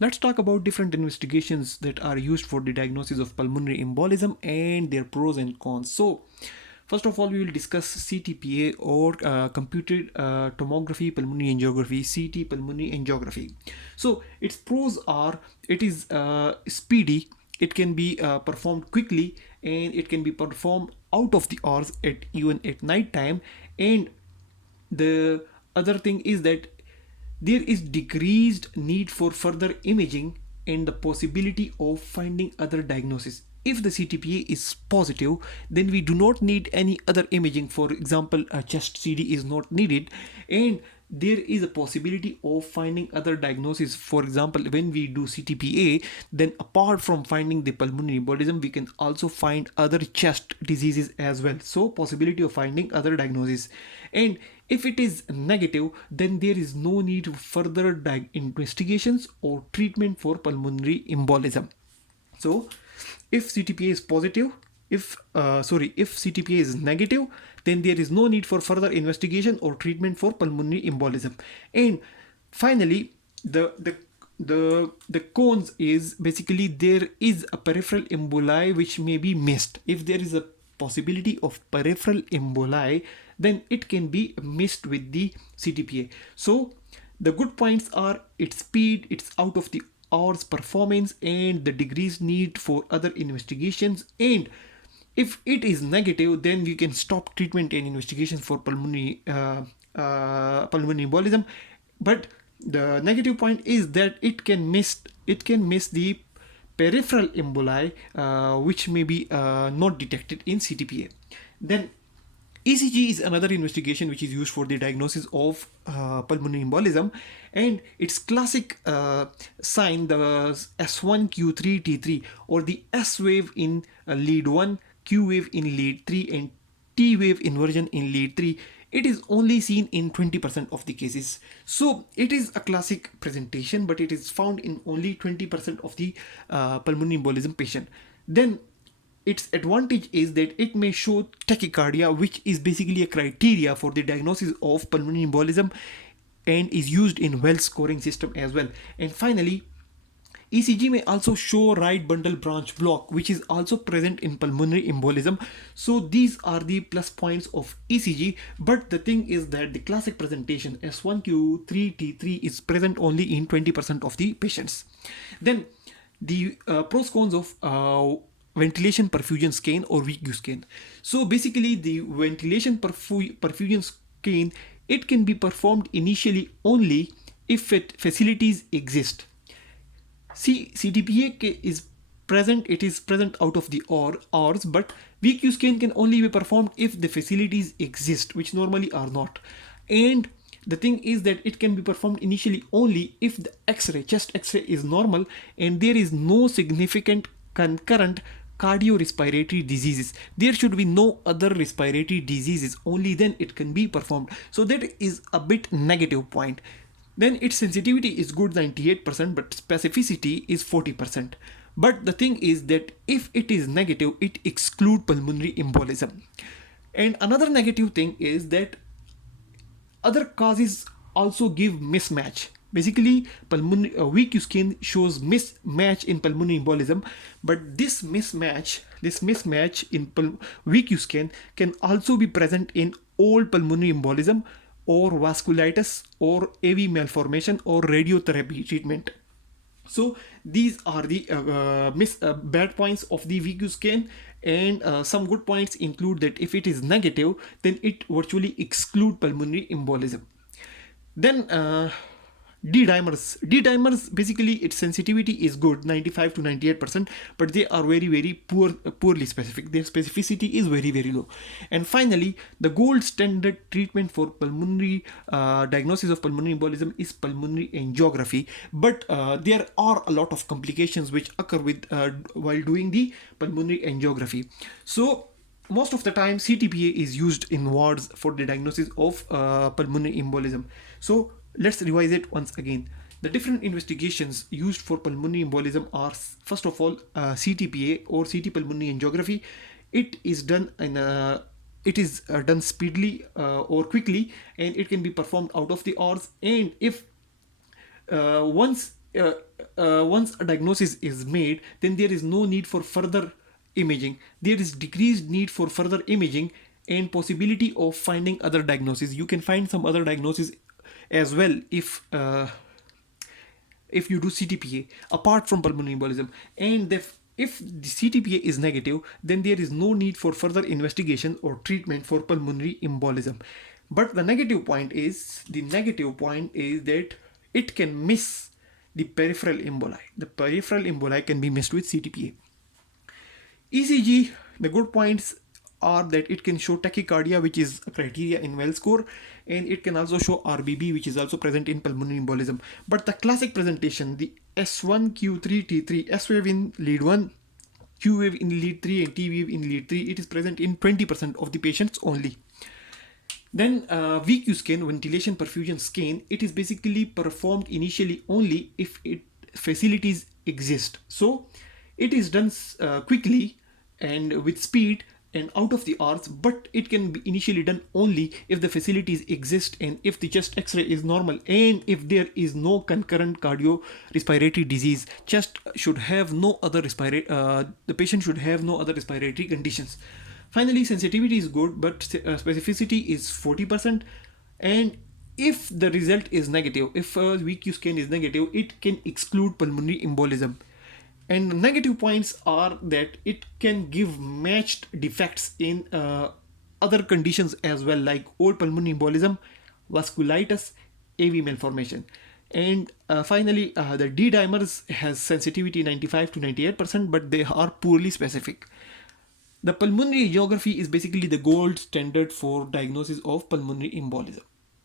Let's talk about different investigations that are used for the diagnosis of pulmonary embolism and their pros and cons. So, first of all, we will discuss CTPA or computed tomography pulmonary angiography, CT pulmonary angiography. So, its pros are it is speedy, it can be performed quickly, and it can be performed out of the hours at even at night time. And the other thing is that there is decreased need for further imaging and the possibility of finding other diagnosis. If the CTPA is positive, then we do not need any other imaging. For example, a chest CD is not needed, and there is a possibility of finding other diagnosis. For example, when we do CTPA, then apart from finding the pulmonary embolism, we can also find other chest diseases as well. So possibility of finding other diagnosis. And if it is negative, then there is no need for further investigations or treatment for pulmonary embolism. So if CTPA is positive, if CTPA is negative, then there is no need for further investigation or treatment for pulmonary embolism. And finally, the cons is basically there is a peripheral emboli which may be missed. If there is a possibility of peripheral emboli, then it can be missed with the CTPA. So the good points are its speed, its out of the hours performance, and the degrees need for other investigations. And if it is negative, then we can stop treatment and investigations for pulmonary embolism. But the negative point is that it can miss the peripheral emboli, which may be not detected in CTPA. Then ECG is another investigation which is used for the diagnosis of pulmonary embolism, and its classic sign, the S1Q3T3, or the S wave in lead 1, Q wave in lead 3, and T wave inversion in lead 3. It is only seen in 20% of the cases. So it is a classic presentation, but it is found in only 20% of the pulmonary embolism patient. Then its advantage is that it may show tachycardia, which is basically a criteria for the diagnosis of pulmonary embolism and is used in Wells scoring system as well. And finally, ECG may also show right bundle branch block, which is also present in pulmonary embolism. So these are the plus points of ECG. But the thing is that the classic presentation S1Q3T3 is present only in 20% of the patients. Then the pros cons of ventilation perfusion scan or VQ scan. So basically, the ventilation perfusion scan, it can be performed initially only if facilities exist. CTPA is present, it is present out of the hours, but VQ scan can only be performed if the facilities exist, which normally are not. And the thing is that it can be performed initially only if the X-ray, chest X-ray, is normal and there is no significant concurrent cardiorespiratory diseases. There should be no other respiratory diseases, only then it can be performed. So that is a bit negative point. Then its sensitivity is good, 98%, but specificity is 40%. But the thing is that if it is negative, it excludes pulmonary embolism. And another negative thing is that other causes also give mismatch. Basically, pulmonary VQ scan shows mismatch in pulmonary embolism, but this mismatch in VQ scan can also be present in old pulmonary embolism or vasculitis or AV malformation or radiotherapy treatment. So these are the bad points of the VQ scan, and some good points include that if it is negative, then it virtually excludes pulmonary embolism. Then D-dimers, basically its sensitivity is good, 95 to 98%, but they are very poorly specific. Their specificity is very low. And finally, the gold standard treatment for pulmonary diagnosis of pulmonary embolism is pulmonary angiography, but there are a lot of complications which occur with while doing the pulmonary angiography. So most of the time CTPA is used in wards for the diagnosis of pulmonary embolism. So let's revise it once again. The different investigations used for pulmonary embolism are, first of all, CTPA or CT pulmonary angiography. It is done done speedily or quickly, and it can be performed out of the hours. And if once uh, once a diagnosis is made, then there is no need for further imaging. There is decreased need for further imaging and possibility of finding other diagnoses. You can find some other diagnoses as well if you do CTPA apart from pulmonary embolism. And if the CTPA is negative, then there is no need for further investigation or treatment for pulmonary embolism. But the negative point is that it can miss the peripheral emboli. The peripheral emboli can be missed with CTPA. ECG, the good points are that it can show tachycardia, which is a criteria in Wells score, and it can also show RBB, which is also present in pulmonary embolism. But the classic presentation, the S1, Q3, T3, S wave in lead 1, Q wave in lead 3, and T wave in lead 3, it is present in 20% of the patients only. Then VQ scan, ventilation perfusion scan, it is basically performed initially only if facilities exist. So it is done quickly and with speed and out of the hours, but it can be initially done only if the facilities exist and if the chest x-ray is normal and if there is no concurrent cardiorespiratory disease. Chest should have no other the patient should have no other respiratory conditions. Finally, sensitivity is good, but specificity is 40%. And if the result is negative, if a VQ scan is negative, it can exclude pulmonary embolism. And negative points are that it can give matched defects in other conditions as well, like old pulmonary embolism, vasculitis, AV malformation. And finally, the D dimers has sensitivity 95 to 98%, but they are poorly specific. The pulmonary angiography is basically the gold standard for diagnosis of pulmonary embolism.